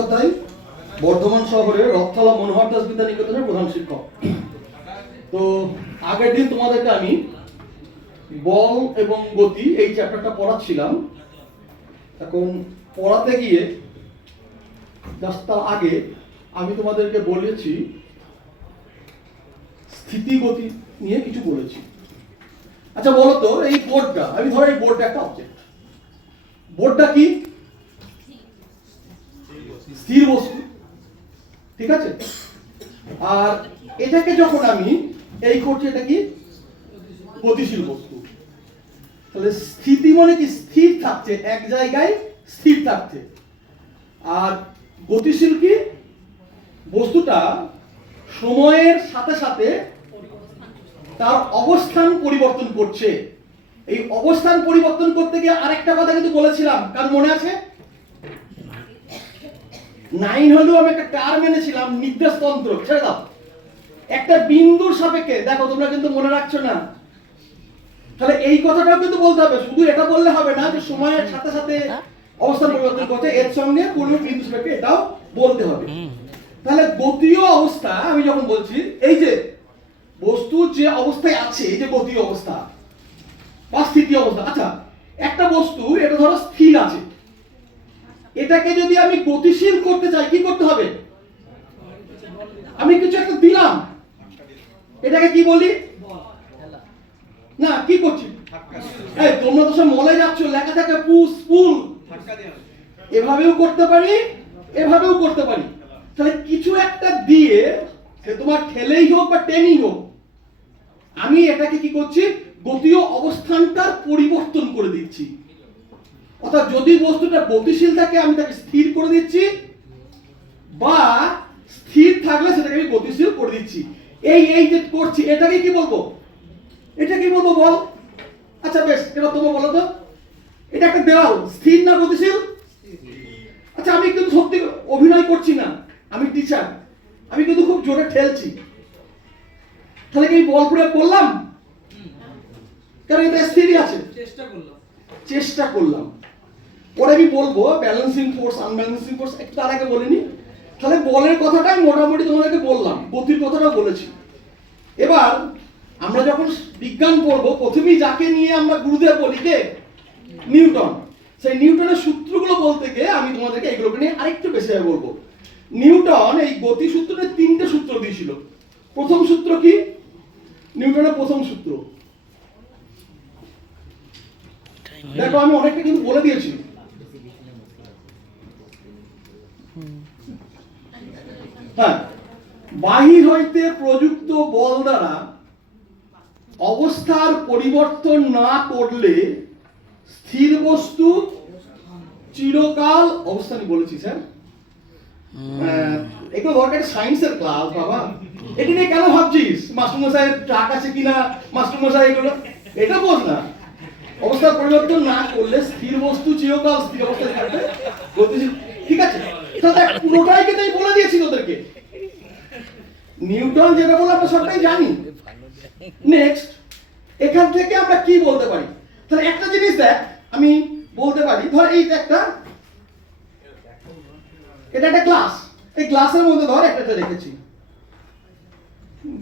অধ্যায় বর্ধমান শহরে রথতলা মনোহর দাস বিদ্যা নিকেতনের প্রধান শিক্ষক। তো আগের দিন তোমাদেরকে আমি বল এবং গতি এই চ্যাপ্টারটা পড়াচ্ছিলাম। এখন পড়াতে গিয়ে জাস্ট তার আগে আমি তোমাদেরকে বলেছি স্থিতি গতি নিয়ে কিছু বলেছি। আচ্ছা বলো তো, এই বোর্ডটা, আমি ধরো এই বোর্ডটা একটা অবজেক্ট। বোর্ডটা কি? স্থির বস্তু, ঠিক আছে। আর এটাকে যখন আমি এই করছি, এটা কি? গতিশীল বস্তু। তাহলে স্থিতি মানে কি? স্থির থাকছে, এক জায়গায় স্থির থাকছে। আর গতিশীল কি? বস্তুটা সময়ের সাথে সাথে তার অবস্থান পরিবর্তন করছে। এই অবস্থান পরিবর্তন করতে গিয়ে আরেকটা কথা কিন্তু বলেছিলাম, কার মনে আছে? 9 হলেও আমি একটা টার্ম এনেছিলাম, নির্দেশতন্ত্র। ছেড়ে দাও। একটা বিন্দুর সাপেক্ষে, দেখো তোমরা কিন্তু মনে রাখছো না। তাহলে এই কথাটাও কিন্তু বলতে হবে, শুধু এটা বললে হবে না যে সময়ের সাথে সাথে অবস্থান পরিবর্তন করছে, এর সঙ্গে পূর্ব বিন্দু সাপেক্ষে এটাও বলতে হবে। তাহলে গতীয় অবস্থা আমি যখন বলছি, এই যে বস্তু যে অবস্থায় আছে, এই যে গতীয় অবস্থা বা স্থিতি অবস্থা। আচ্ছা, একটা বস্তু এটা ধরো স্থির আছে, এটাকে যদি আমি গতিশীল করতে চাই কি করতে হবে? আমি কিছু একটা দিলাম, এটাকে কি বলি? না, কি করছি? এই তোমরা তো সব মলে যাচ্ছ, লেখা থাকে পুশ পুল। এভাবেও করতে পারি, এভাবেও করতে পারি। তাহলে কিছু একটা দিয়ে, সে তোমার ঠেলেই হোক বা টেনেই হোক, আমি এটাকে কি করছি? গতীয় অবস্থানটার পরিবর্তন করে দিচ্ছি। অর্থাৎ যদি বস্তুটা গতিশীল থাকে আমি তাকে স্থির করে দিচ্ছি, বা স্থির থাকলে সেটাকে আমি গতিশীল করে দিচ্ছি। এই এই যে করছি, এটাকে কি বলবো? এটা কি বলবো বল? আচ্ছা বেশ, এবার তোমরা বলো তো, এটা একটা দেওয়াল, স্থির না গতিশীল? আচ্ছা, আমি কিন্তু সত্যি অভিনয় করছি না, আমি টিচার, আমি কিন্তু খুব জোরে ঠেলছি। তাহলে কি বল প্রয়োগ করলাম? কারণ এটা স্থিরই আছে, চেষ্টা করলাম। পরে আমি বলবো ব্যালেন্সিং ফোর্স, আনব্যালেন্সিং ফোর্স, একটু তার আগে বলিনি। তাহলে বলের কথাটাই মোটামুটি তোমাদেরকে বললাম, গতির কথাটা বলেছি। এবার আমরা যখন বিজ্ঞান পড়বো, প্রথমেই যাকে নিয়ে আমরা গুরুদেব বলি, কে? নিউটন। সেই নিউটনের সূত্রগুলো বলতে গিয়ে আমি তোমাদেরকে এগুলোকে নিয়ে আরেকটু বেশি বলবো। নিউটন এই গতি সূত্রের 3টে সূত্র দিয়েছিল। প্রথম সূত্র কি? নিউটনের প্রথম সূত্র দেখো, আমি অনেকটা কিন্তু বলে দিয়েছি। হ্যাঁ, বাহির হইতে প্রযুক্ত বল দ্বারা অবস্থার পরিবর্তন না করলে স্থির বস্তু চিরকাল অবস্থানই বলেছি স্যার। এগুলো দরকার সায়েন্সের ক্লাস বাবা। এটা নিয়ে কেন ভাবছিস মাস্টারমশাইয়ের ট্রাক আছে কিনা, মাস্টারমশাই এগুলো এটা বোঝ না। অবস্থার পরিবর্তন না করলে স্থির বস্তু চিরকাল স্থির অবস্থায় থাকবে, গতিশীল। ঠিক আছে, তাহলে পুরোটাই কিন্তু আমি বলে দিয়েছি তোদেরকে। নিউটন যেটা বলে আমরা সবটাই জানি। নেক্সট, এখান থেকে আমরা কি বলতে পারি? তাহলে একটা জিনিস দেখ, আমি বলতে পারি, ধর এই একটা, এটা একটা গ্লাস, এই গ্লাসের মধ্যে ধর একটা রেখেছি,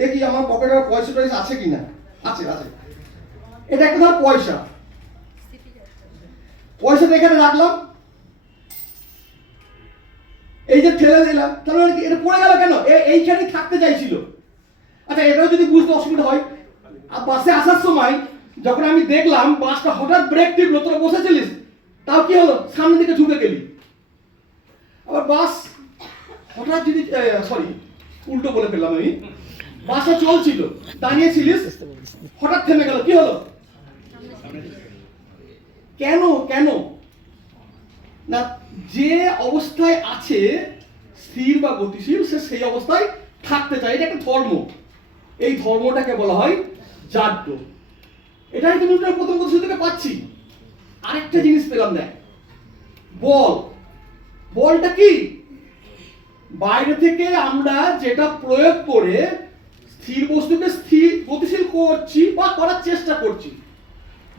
দেখি আমার পকেটে পয়সা টয়সা আছে কিনা। আছে আছে। এটা একটা ধর পয়সা, পয়সাটা এখানে রাখলাম, এই যে ঠেলে দিলাম, তাহলে এটা পড়ে গেল কেন? এইখানেই থাকতে চাইছিল। আচ্ছা, এটাও যদি বুঝতে অসুবিধা হয়, বাসে আসার সময় যখন আমি দেখলাম বাসটা হঠাৎ ব্রেক টিপলো, তোরা বসেছিলিস, তাও কি হলো? সামনের দিকে ঢুকে গেলি। আবার বাস হঠাৎ যদি, সরি উল্টো বলে ফেললাম আমি, বাসটা চলছিল, দাঁড়িয়েছিলিস, হঠাৎ থেমে গেল, কি হলো? কেন? কেন না, যে অবস্থায় আছে স্থির বা গতিশীল, সে সেই অবস্থায় থাকতে চায়। এটা একটা ধর্ম, এই ধর্মটাকে বলা হয় জাড্য। এটাই তুমি প্রথম কথা থেকে পাচ্ছি। আরেকটা জিনিস পেলাম, দেখ, বল। বলটা কি? বাইরে থেকে আমরা যেটা প্রয়োগ করে স্থির বস্তুকে স্থির গতিশীল করছি বা করার চেষ্টা করছি,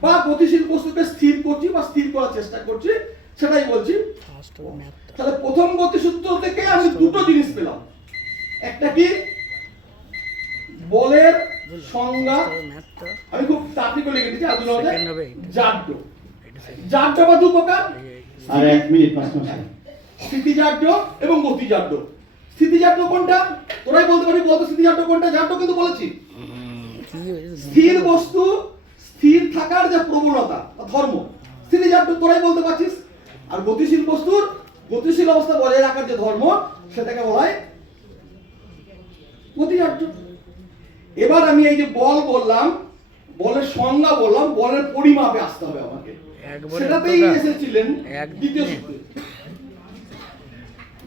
বা গতিশীল বস্তুকে স্থির করছি বা স্থির করার চেষ্টা করছি, সেটাই বলছি তাহলে প্রথম গতিসূত্র থেকে আমি দুটো জিনিস পেলাম। একটা কি, বলের সংজ্ঞা, আমি খুব তাড়াতাড়ি করে লিখে দিচ্ছি, আদুল জাড্য। জাড্য বা দু প্রকার, আর 1 মিনিট 5 মাস। স্থিতিজাড্য এবং গতিজাড্য। স্থিতিজাড্য কোনটা তোরাই বলতে পারবি, বলতো স্থিতিজাড্য কোনটা? জাড্য কিন্তু বলেছি স্থির বস্তু স্থির থাকার যে প্রবণতা ধর্ম, স্থিতিজাড্য তোরাই বলতে পারছিস। আর গতিশীল বস্তুর গতিশীল অবস্থা বজায় রাখার যে ধর্ম, সেটাকে বলা হয় গতিজাড্য। এবার আমি এই যে বল বললাম, বলের সংজ্ঞা বললাম, বলের পরিমাপে আসতে হবে আমাকে, সেটাতেই এসেছিলেন দ্বিতীয় সূত্রে।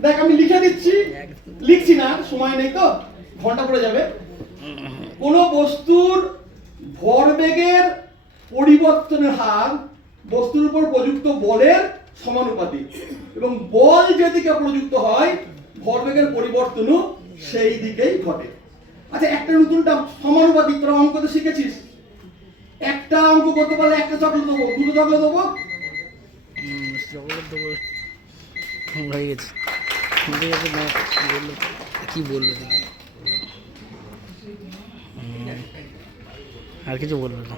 দেখ আমি লিখে দিচ্ছি, লিখছি না, সময় নেই তো, ঘন্টা পড়ে যাবে। কোন বস্তুর ভরবেগের পরিবর্তনের হার বস্তুর উপর প্রযুক্ত বলের সমানুপাতিক, এবং বল যেদিকে প্রযুক্ত হয় ভরবেগের পরিবর্তনও সেই দিকেই ঘটে। আচ্ছা, একটা নতুন টার্ম সমানুপাতিক, তোরা অঙ্কতে শিখেছিস। একটা অঙ্ক করতে পারলে একটা চকলেট দেবো, দুটো চকলেট দেবো, হয়ে গেছে। কি বললো আর কিছু বললো না।